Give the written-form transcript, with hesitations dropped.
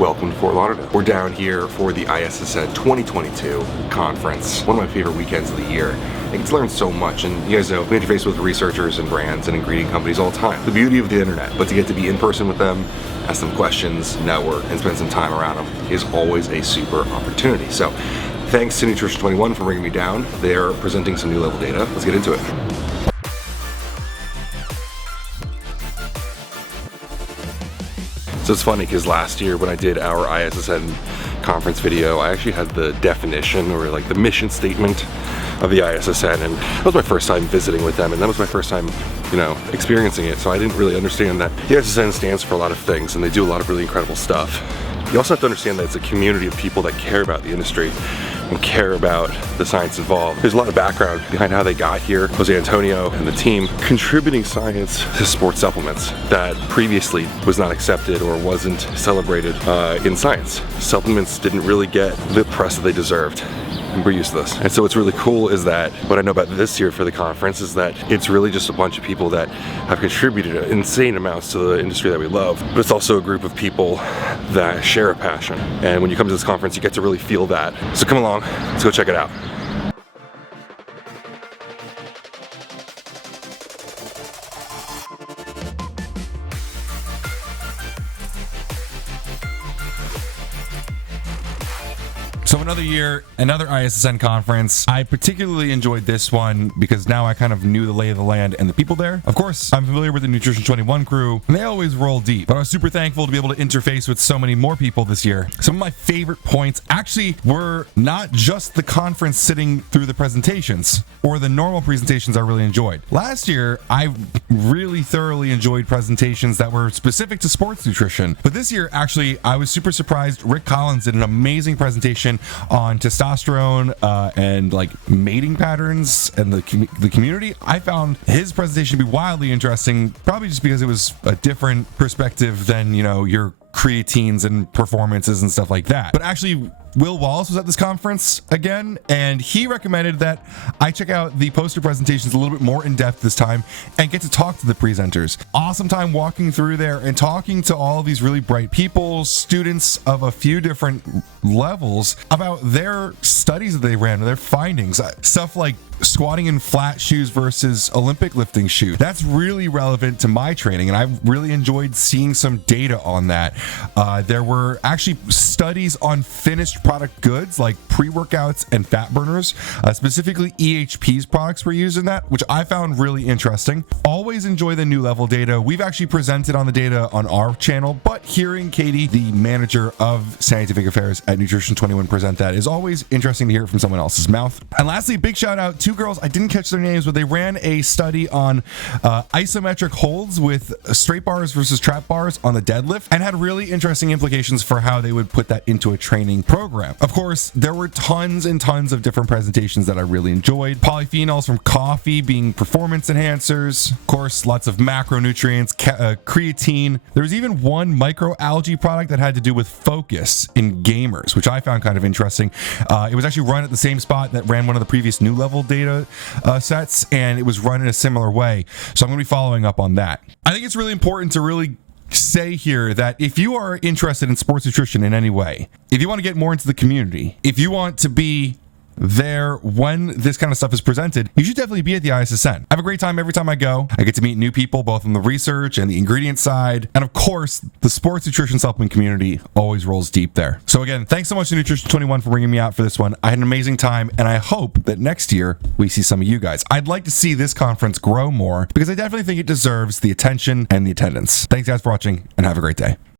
welcome to Fort Lauderdale. We're down here for the Issn 2022 conference, one of my favorite weekends of the year. I get to learn so much, and you guys know, we interface with researchers and brands and ingredient companies all the time. The beauty of the internet, but to get to be in person with them, ask them questions, network, and spend some time around them is always a super opportunity. So, thanks to Nutrition 21 for bringing me down. They're presenting some new level data. Let's get into it. So it's funny because last year when I did our Issn conference video, I actually had the definition or like the mission statement of the Issn, and that was my first time visiting with them, and that was my first time, experiencing it. So I didn't really understand that the Issn stands for a lot of things, and they do a lot of really incredible stuff. You also have to understand that it's a community of people that care about the industry and care about the science involved. There's a lot of background behind how they got here. Jose Antonio and the team contributing science to sports supplements that previously was not accepted or wasn't celebrated in science. Supplements didn't really get the press that they deserved. And we're used to this. And so what's really cool is that what I know about this year for the conference is that it's really just a bunch of people that have contributed insane amounts to the industry that we love, but it's also a group of people that share a passion. And when you come to this conference, you get to really feel that. So come along, let's go check it out. So another year, another Issn conference. I particularly enjoyed this one because now I kind of knew the lay of the land and the people there. Of course, I'm familiar with the Nutrition 21 crew, and they always roll deep. But I was super thankful to be able to interface with so many more people this year. Some of my favorite points actually were not just the conference sitting through the presentations or the normal presentations I really enjoyed. Last year, I really thoroughly enjoyed presentations that were specific to sports nutrition. But this year, actually, I was super surprised. Rick Collins did an amazing presentation on testosterone and like mating patterns and the community. I found his presentation to be wildly interesting, probably just because it was a different perspective than, your creatines and performances and stuff like that. But actually, Will Wallace was at this conference again, and he recommended that I check out the poster presentations a little bit more in depth this time and get to talk to the presenters. Awesome time walking through there and talking to all of these really bright people, students of a few different levels, about their studies that they ran, their findings. Stuff like squatting in flat shoes versus Olympic lifting shoes. That's really relevant to my training, and I really enjoyed seeing some data on that. There were actually studies on finished product goods like pre-workouts and fat burners. Specifically, EHP's products were used in that, which I found really interesting. Always enjoy the new level data. We've actually presented on the data on our channel, but hearing Katie, the manager of scientific affairs at Nutrition 21, present that is always interesting to hear it from someone else's mouth. And lastly, big shout out, two girls, I didn't catch their names, but they ran a study on isometric holds with straight bars versus trap bars on the deadlift, and had really interesting implications for how they would put that into a training program. Of course, there were tons and tons of different presentations that I really enjoyed. Polyphenols from coffee being performance enhancers. Of course, lots of macronutrients, creatine. There was even one microalgae product that had to do with focus in gamers, which I found kind of interesting. It was actually run at the same spot that ran one of the previous new level data sets, and it was run in a similar way. So I'm going to be following up on that. I think it's really important to really say here that if you are interested in sports nutrition in any way, if you want to get more into the community, if you want to be there when this kind of stuff is presented, you should definitely be at the Issn. I have a great time every time I go. I get to meet new people both on the research and the ingredient side, and of course the sports nutrition supplement community always rolls deep there. So again, thanks so much to Nutrition 21 for bringing me out for this one. I had an amazing time, and I hope that next year we see some of you guys. I'd like to see this conference grow more because I definitely think it deserves the attention and the attendance. Thanks guys for watching, and have a great day.